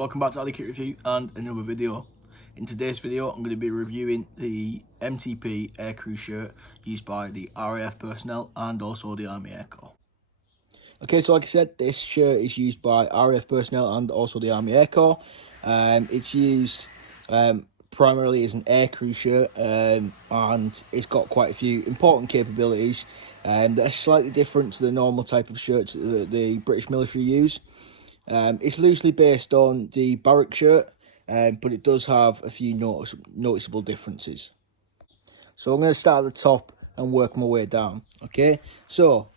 welcome back to Ali Kit Review and another video. In today's video I'm going to be reviewing the Mtp Aircrew Shirt used by the RAF personnel and also the Army Air Corps. Okay, so like I said, this shirt is used by RAF personnel and also the Army Air Corps. It's used primarily as an aircrew shirt, and it's got quite a few important capabilities that are slightly different to the normal type of shirts that the British military use. It's loosely based on the barrack shirt, but it does have a few noticeable differences. So I'm going to start at the top and work my way down. Okay, so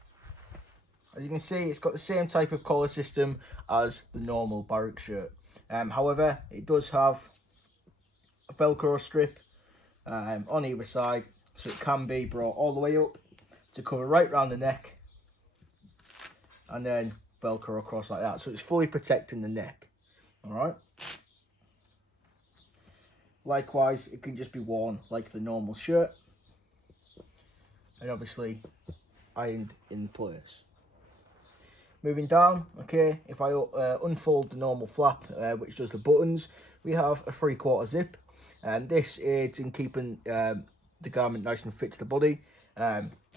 as you can see, it's got the same type of collar system as the normal barrack shirt. However, it does have a Velcro strip on either side, so it can be brought all the way up to cover right round the neck, and then Velcro across like that, so it's fully protecting the neck. All right. Likewise, it can just be worn like the normal shirt, and obviously ironed in place. Moving down, okay, if I unfold the normal flap, which does the buttons, we have a 3/4 zip, and this aids in keeping the garment nice and fit to the body.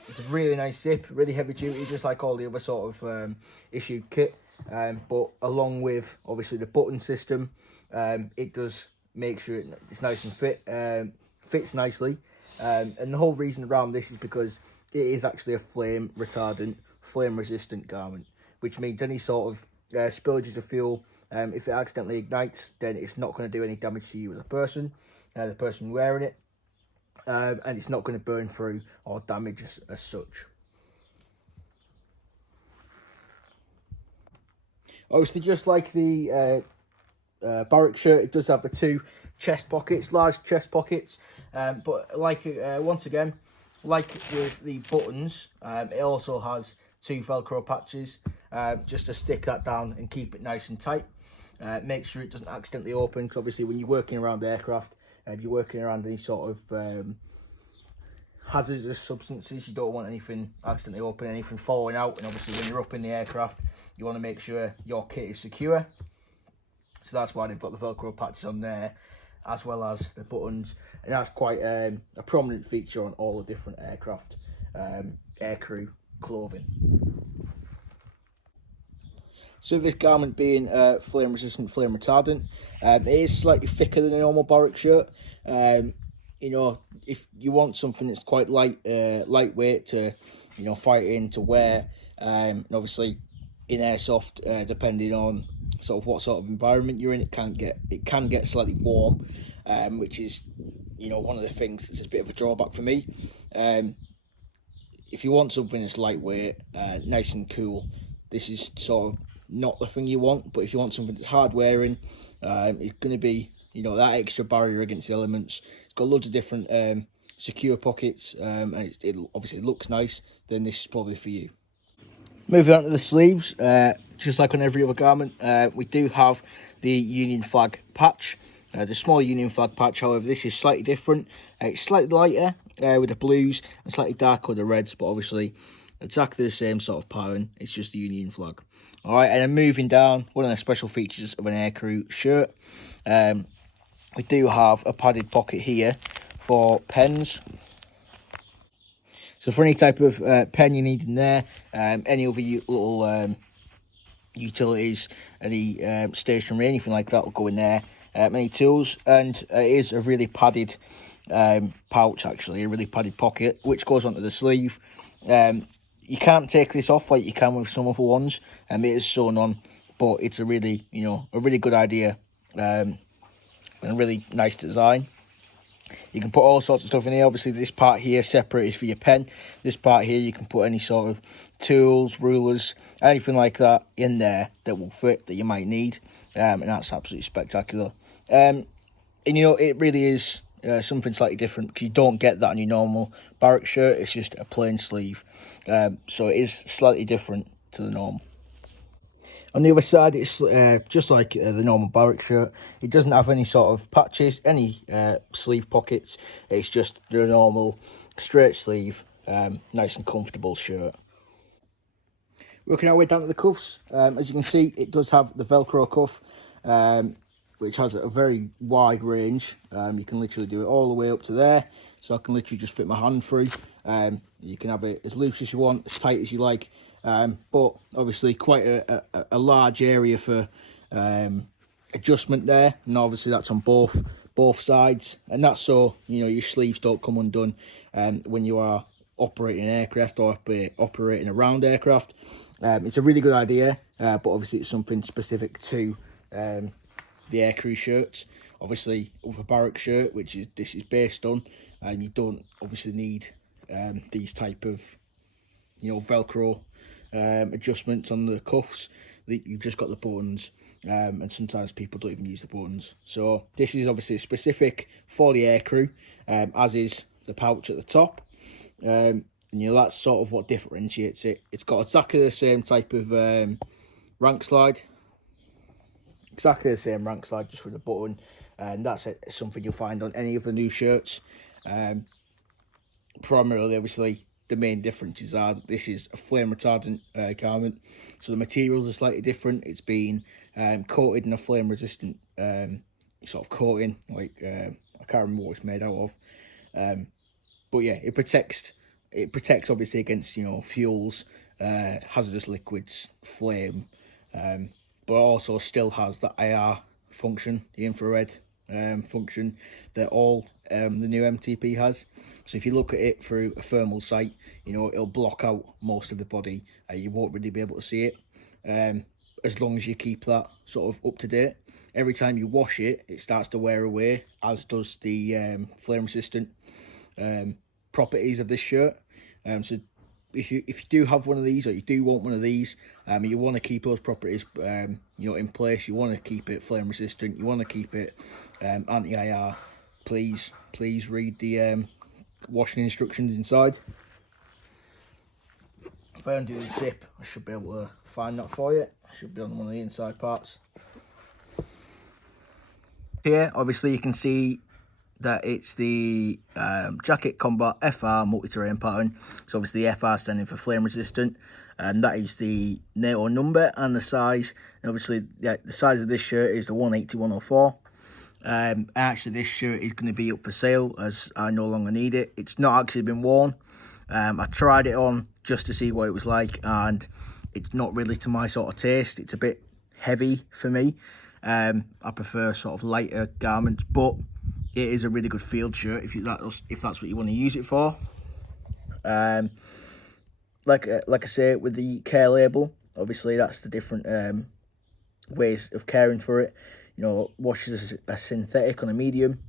It's a really nice zip, really heavy duty, just like all the other sort of issued kit. But along with obviously the button system, it does make sure it's nice and fits nicely. And the whole reason around this is because it is actually a flame retardant, flame resistant garment, which means any sort of spillages of fuel, if it accidentally ignites, then it's not going to do any damage to you as a person, the person wearing it. And it's not going to burn through or damage as such. Obviously, just like the barrack shirt, it does have the two chest pockets, large chest pockets. But like once again, like with the buttons, it also has two Velcro patches just to stick that down and keep it nice and tight. Make sure it doesn't accidentally open, because obviously when you're working around the aircraft, if you're working around any sort of hazardous substances, you don't want anything accidentally open, anything falling out. And obviously when you're up in the aircraft, you want to make sure your kit is secure. So that's why they've got the Velcro patches on there, as well as the buttons. And that's quite a prominent feature on all the different aircraft aircrew clothing. So with this garment being flame resistant, flame retardant, it is slightly thicker than a normal barrack shirt. You know, if you want something that's quite lightweight to, fight in, to wear, and obviously in airsoft, depending on sort of what sort of environment you're in, it can get slightly warm, which is, one of the things that's a bit of a drawback for me. If you want something that's lightweight, nice and cool, this is sort of not the thing you want. But if you want something that's hard wearing, it's going to be, that extra barrier against the elements. It's got loads of different secure pockets, and it obviously looks nice. Then this is probably for you. Moving on to the sleeves, just like on every other garment, we do have the Union flag patch, the small Union flag patch. However, this is slightly different. It's slightly lighter with the blues and slightly darker with the reds, but obviously exactly the same sort of pattern. It's just the Union flag. All right, and then moving down, one of the special features of an aircrew shirt, we do have a padded pocket here for pens. So for any type of pen you need in there, any other little utilities, any stationery, anything like that will go in there. Any tools, and it is a really padded pouch, actually, a really padded pocket, which goes onto the sleeve. You can't take this off like you can with some other ones, it is sewn on, but it's a really, a really good idea, and a really nice design. You can put all sorts of stuff in here. Obviously, this part here separated for your pen. This part here, you can put any sort of tools, rulers, anything like that in there that will fit, that you might need, and that's absolutely spectacular. And it really is something slightly different, because you don't get that on your normal barrack shirt. It's just a plain sleeve, so it is slightly different to the normal. On the other side, it's just like the normal barrack shirt. It doesn't have any sort of patches, any sleeve pockets. It's just the normal straight sleeve, nice and comfortable shirt. Working our way down to the cuffs, as you can see, it does have the Velcro cuff, which has a very wide range. You can literally do it all the way up to there, so I can literally just fit my hand through. You can have it as loose as you want, as tight as you like, but obviously quite a large area for adjustment there, and obviously that's on both sides, and that's so your sleeves don't come undone when you are operating an aircraft or operating around aircraft. It's a really good idea, but obviously it's something specific to the aircrew shirts. Obviously with a barrack shirt, which is this is based on, you don't obviously need these type of velcro adjustments on the cuffs. You've just got the buttons, and sometimes people don't even use the buttons. So this is obviously specific for the aircrew, as is the pouch at the top. That's sort of what differentiates it. It's got exactly the same type of rank slide, just with a button, and that's something you'll find on any of the new shirts. Primarily, obviously, the main differences are that this is a flame retardant garment, so the materials are slightly different. It's been coated in a flame resistant sort of coating, like I can't remember what it's made out of, but yeah, it protects obviously against fuels, hazardous liquids, flame, but also still has the IR function, the infrared function that all the new MTP has. So if you look at it through a thermal sight, it'll block out most of the body. You won't really be able to see it, as long as you keep that sort of up to date. Every time you wash it, it starts to wear away, as does the flame resistant properties of this shirt. So if you do have one of these, or you do want one of these, you want to keep those properties in place, you want to keep it flame resistant, you want to keep it anti-IR, please read the washing instructions inside. If I undo the zip, I should be able to find that for you. It should be on one of the inside parts. Here obviously you can see that it's the Jacket Combat FR multi-terrain pattern. So obviously the FR standing for flame resistant, and that is the NATO number and the size. And obviously the size of this shirt is the 180-104. Actually this shirt is going to be up for sale, as I no longer need it. It's not actually been worn. I tried it on just to see what it was like, and it's not really to my sort of taste. It's a bit heavy for me. I prefer sort of lighter garments, but it is a really good field shirt if that's what you want to use it for. Like I say, with the care label, obviously that's the different ways of caring for it. Washes a synthetic on a medium.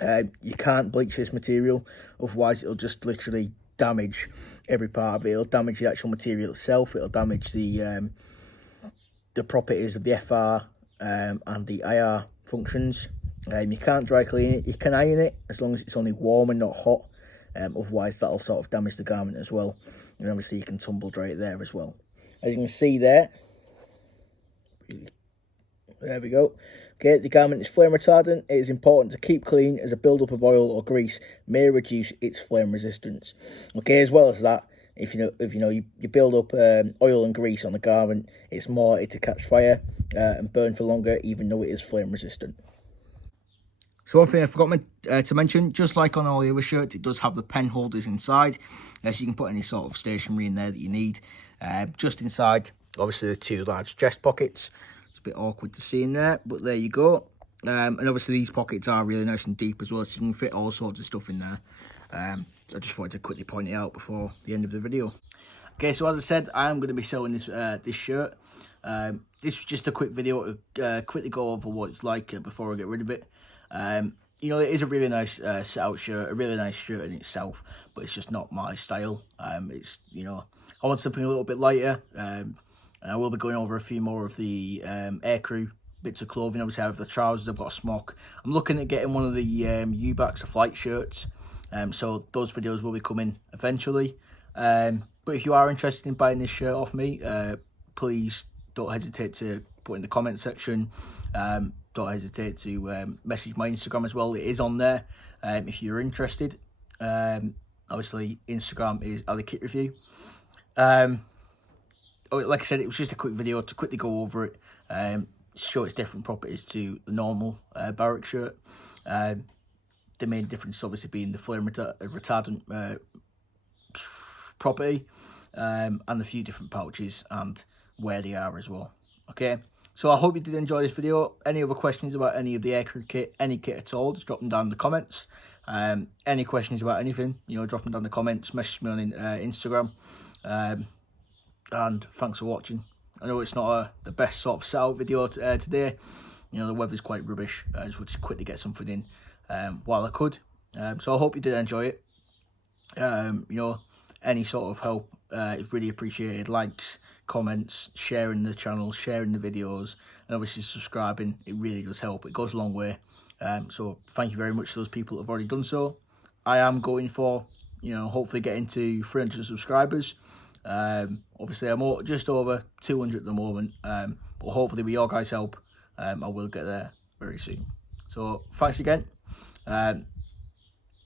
You can't bleach this material, otherwise it'll just literally damage every part of it. It'll damage the actual material itself. It'll damage the properties of the FR and the IR functions. You can't dry clean it. You can iron it as long as it's only warm and not hot. Otherwise that'll sort of damage the garment as well. And obviously you can tumble dry it there as well. As you can see there we go. Okay, the garment is flame retardant. It is important to keep clean, as a build-up of oil or grease may reduce its flame resistance. Okay, as well as that, if you build up oil and grease on the garment, it's more likely to catch fire and burn for longer, even though it is flame resistant. So one thing I forgot to mention, just like on all the other shirts, it does have the pen holders inside, so you can put any sort of stationery in there that you need. Just inside, obviously the two large chest pockets. It's a bit awkward to see in there, but there you go. And obviously these pockets are really nice and deep as well, so you can fit all sorts of stuff in there. So I just wanted to quickly point it out before the end of the video. Okay, so as I said, I am going to be selling this shirt. This was just a quick video to quickly go over what it's like before I get rid of it. It is a really nice set-out shirt, a really nice shirt in itself, but it's just not my style. It's I want something a little bit lighter, and I will be going over a few more of the aircrew bits of clothing. Obviously I have the trousers, I've got a smock. I'm looking at getting one of the U-backs, the flight shirts, so those videos will be coming eventually. But if you are interested in buying this shirt off me, please don't hesitate to put in the comment section. Don't hesitate to message my Instagram as well. It is on there if you're interested. Obviously Instagram is Ali Kit Review. Like I said, it was just a quick video to quickly go over it. show its different properties to the normal barrack shirt. The main difference obviously being the flame retardant property, and a few different pouches and where they are as well. Okay, so I hope you did enjoy this video. Any other questions about any of the aircrew kit, any kit at all, just drop them down in the comments. Any questions about anything, you know, drop them down in the comments, message me on Instagram. And thanks for watching. I know it's not the best sort of setup video today. You know, the weather's quite rubbish. I just wanted to quickly get something in while I could. So I hope you did enjoy it. You know, any sort of help is really appreciated. Likes, comments, sharing the channel, sharing the videos, and obviously subscribing. It really does help. It goes a long way. So thank you very much to those people that have already done so. I am going for, you know, hopefully getting to 300 subscribers. Obviously I'm just over 200 at the moment, but hopefully with your guys' help, I will get there very soon. So thanks again.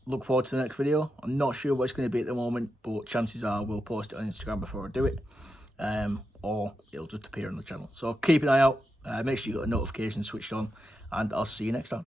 Look forward to the next video. I'm not sure what it's going to be at the moment, but chances are we'll post it on Instagram before I do it, or it'll just appear on the channel. So keep an eye out. Make sure you got a notification switched on, and I'll see you next time.